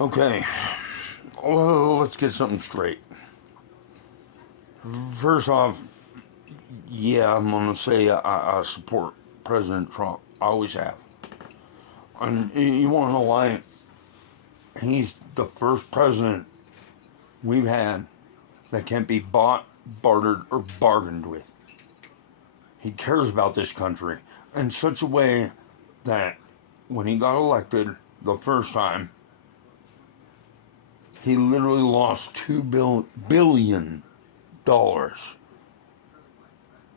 Okay, well, let's get something straight. First off, yeah, I'm gonna say I support President Trump. I always have. And you wanna know why? He's the first president we've had that can't be bought, bartered, or bargained with. He cares about this country in such a way that when he got elected the first time, he literally lost $2 billion. There's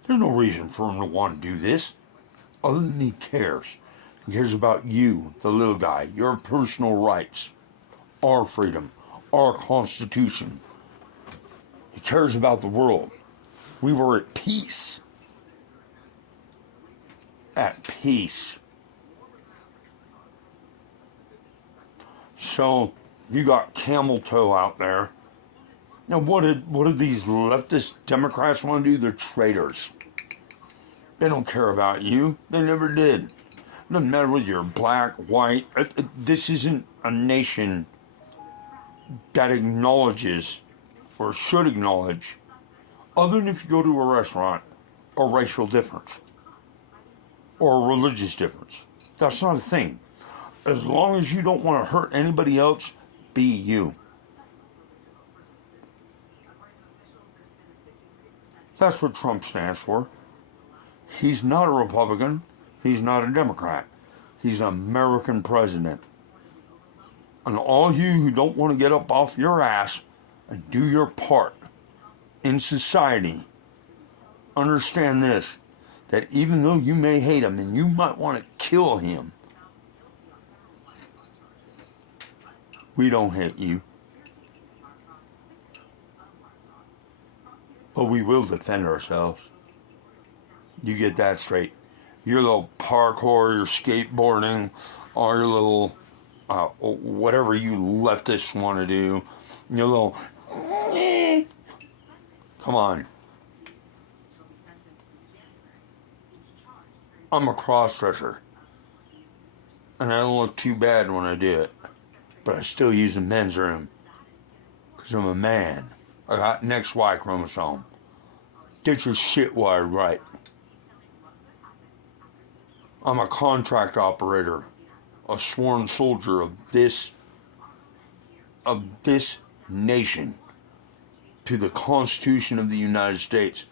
no reason for him to want to do this, other than he cares. He cares about you, the little guy, your personal rights, our freedom, our Constitution. He cares about the world. We were at peace. At peace. So, you got camel toe out there. Now, what did these leftist Democrats want to do? They're traitors. They don't care about you. They never did. It doesn't matter whether you're black, white. This isn't a nation that acknowledges or should acknowledge, other than if you go to a restaurant, a racial difference or a religious difference. That's not a thing. As long as you don't want to hurt anybody else, be you. That's what Trump stands for. He's not a Republican. He's not a Democrat. He's an American president. And all you who don't want to get up off your ass and do your part in society, understand this, that even though you may hate him and you might want to kill him, we don't hate you. But we will defend ourselves. You get that straight. Your little parkour, your skateboarding, or your little whatever you leftists want to do, your little come on. I'm a cross-dresser, and I don't look too bad when I do it, but I still use the men's room because I'm a man. I got an XY chromosome. Get your shit wired right. I'm a contract operator, a sworn soldier of this nation, to the Constitution of the United States.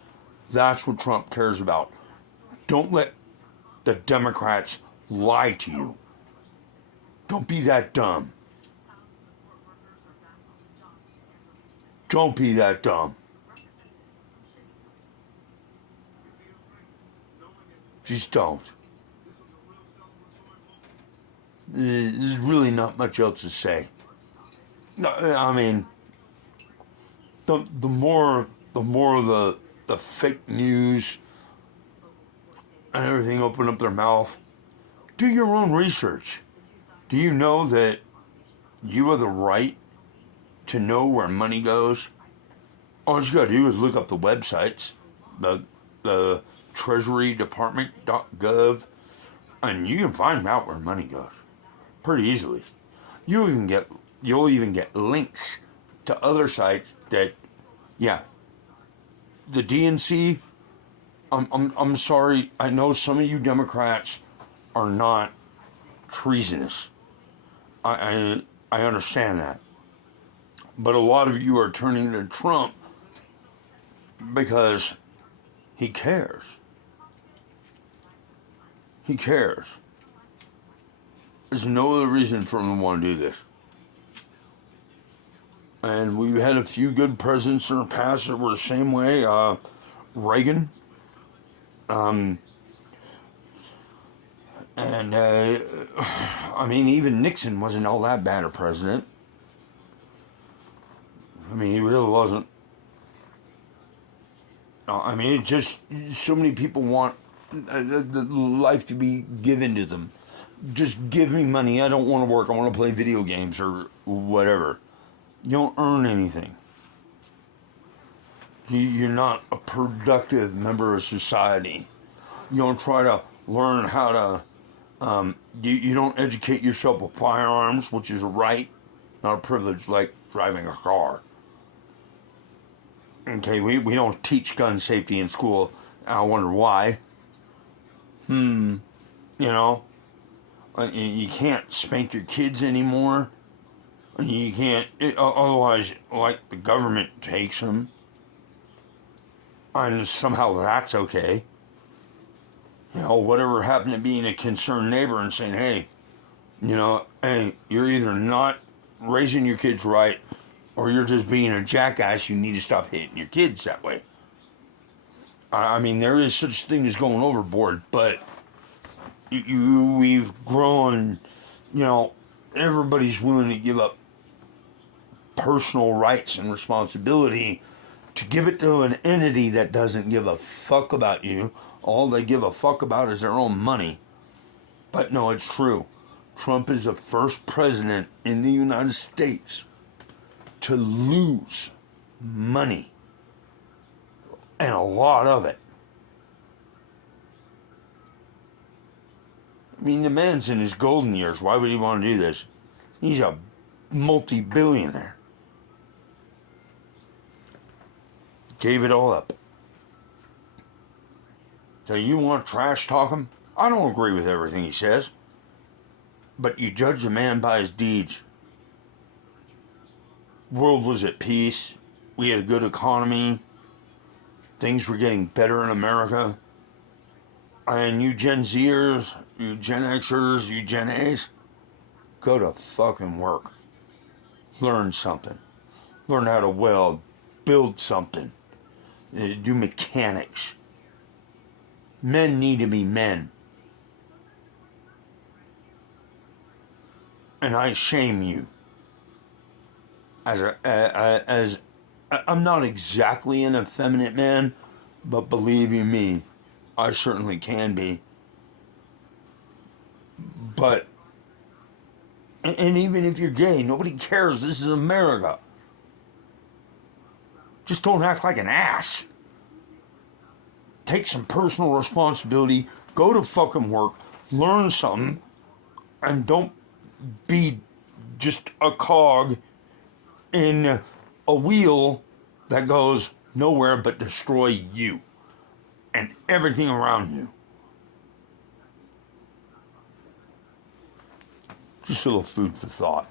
That's what Trump cares about. Don't let the Democrats lie to you. Don't be that dumb. Don't be that dumb. Just don't. There's really not much else to say. No, I mean, the more the fake news and everything open up their mouth, do your own research. Do you know that you have the right to know where money goes? All you gotta do is look up the websites, the Treasury Department.gov, and you can find out where money goes pretty easily. You'll even get links to other sites that, yeah, the DNC. I'm sorry. I know some of you Democrats are not treasonous. I understand that, but a lot of you are turning to Trump because he cares. He cares. There's no other reason for him to want to do this. And we've had a few good presidents in the past that were the same way. Reagan. I mean, even Nixon wasn't all that bad a president. I mean, he really wasn't. I mean, it just, so many people want the life to be given to them. Just give me money. I don't want to work. I want to play video games or whatever. You don't earn anything. You're not a productive member of society. You don't try to learn how to, you don't educate yourself with firearms, which is a right. not a privilege like driving a car. Okay, we don't teach gun safety in school. I wonder why. You know, you can't spank your kids anymore. You can't, otherwise, like, the government takes them. And somehow that's okay. You know, whatever happened to being a concerned neighbor and saying, hey, hey, you're either not raising your kids right or you're just being a jackass. You need to stop hitting your kids that way. I mean, there is such a thing as going overboard, but we've grown, everybody's willing to give up personal rights and responsibility to give it to an entity that doesn't give a fuck about you. All they give a fuck about is their own money. But no, it's true. Trump is the first president in the United States to lose money. And a lot of it. I mean, the man's in his golden years. Why would he want to do this? He's a multi-billionaire. Gave it all up. So you want to trash talk him? I don't agree with everything he says. But you judge a man by his deeds. World was at peace. We had a good economy. Things were getting better in America. And you Gen Zers, you Gen Xers, you Gen A's, go to fucking work. Learn something. Learn how to weld. Build something. Do mechanics. Men need to be men. And I shame you. As I'm not exactly an effeminate man, but believe you me, I certainly can be. But, and even if you're gay, nobody cares. This is America. Just don't act like an ass. Take some personal responsibility. Go to fucking work. Learn something. And don't be just a cog in a wheel that goes nowhere but destroy you and everything around you. Just a little food for thought.